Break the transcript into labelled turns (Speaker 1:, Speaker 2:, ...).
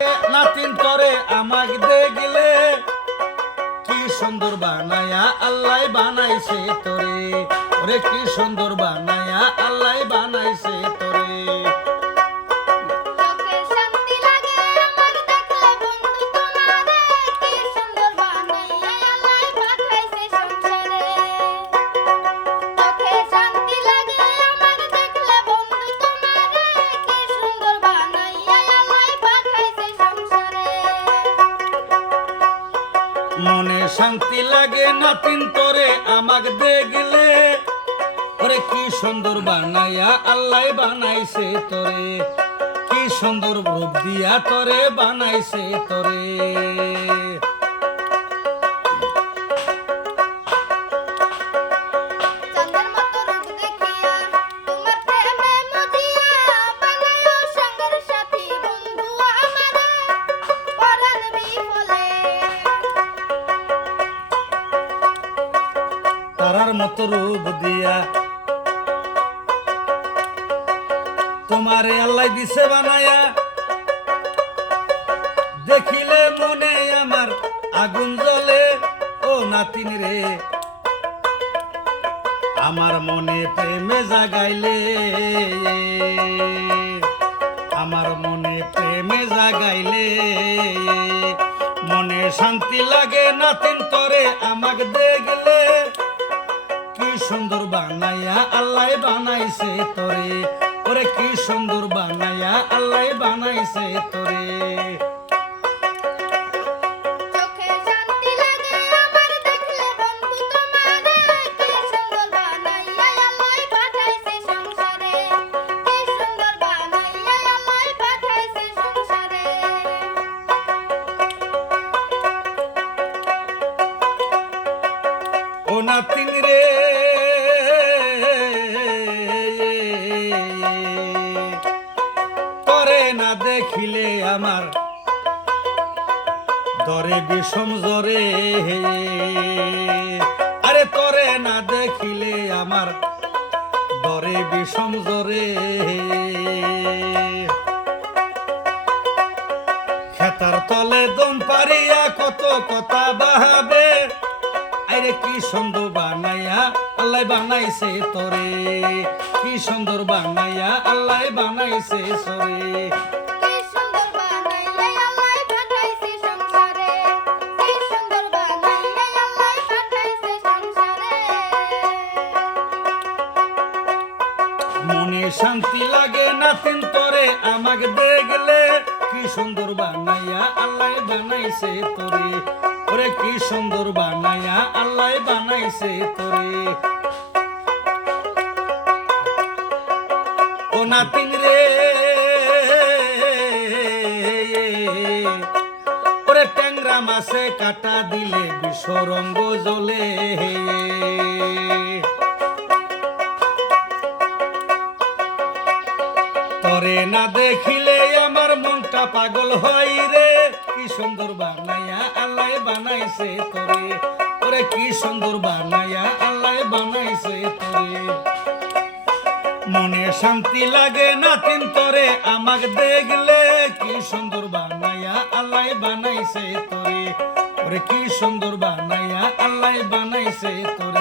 Speaker 1: নাতিন তরে আমাক দেখলে কি সুন্দর বানায়া আল্লাহ বানাইছে তোরে। ওরে কি সুন্দর বানায়া
Speaker 2: শান্তি লাগে
Speaker 1: নাতিন তোরে আমাক দেখলে। ওরে কি সুন্দর বানাইয়া আল্লাহ বানাইছে তোরে। কি সুন্দর রূপ দিয়া তোরে বানাইছে তোরে। তারার মতো রূপ দিয়া। তোমারে আল্লাহ দিছে বানায়া। দেখিলে মনে আমার আগুন জ্বলে, ও নাতিন রে। আমার মনে প্রেমে জাগাইলে। আমার মনে প্রেমে জাগাইলে। মনে শান্তি লাগে নাতিন তরে আমাকে দেখলে। সুন্দর বানাইয়া আল্লাহ বানাইছে তোরে। ওরে কি সুন্দর বানাইয়া আল্লাহ বানাইছে তোরে।
Speaker 2: চোখে শান্তি দেখিলে
Speaker 1: আমার। দরে বিষম জরে আরে তরে না দেখিলে আমার। দরে বিষম জরে খেতার তলে দম পারিয়া কত কথা বাহাবে। আরে কি সুন্দর বানাইয়া, আল্লাহ বানাইছে তোরে। কি সুন্দর বানাইয়া, আল্লাহ বানাইছে সরে। শান্তি লাগে নাতিন তোরে আমাকে দেখলে। কি সুন্দর বানাইয়া আল্লাহ বানাইছে তোরে। ওরে কি সুন্দর বানাইয়া আল্লাহ বানাইছে তোরে। ও নাতিন রে। ওরে ট্যাংরা মাছে কাটা দিলে, বিশ্বরঙ্গ জ্বলে। পাগল হয় রে। কি সুন্দর বানাইয়া আল্লাহ বানাইছে তোরে। ওরে কি সুন্দর বানাইয়া আল্লাহ বানাইছে মনে শান্তি লাগে না তিন তরে আমাক দেখলে। কি সুন্দর বানাইয়া আল্লাহ বানাইছে তোরে। ওরে কি সুন্দর বানাইয়া আল্লাহ বানাইছে তোরে।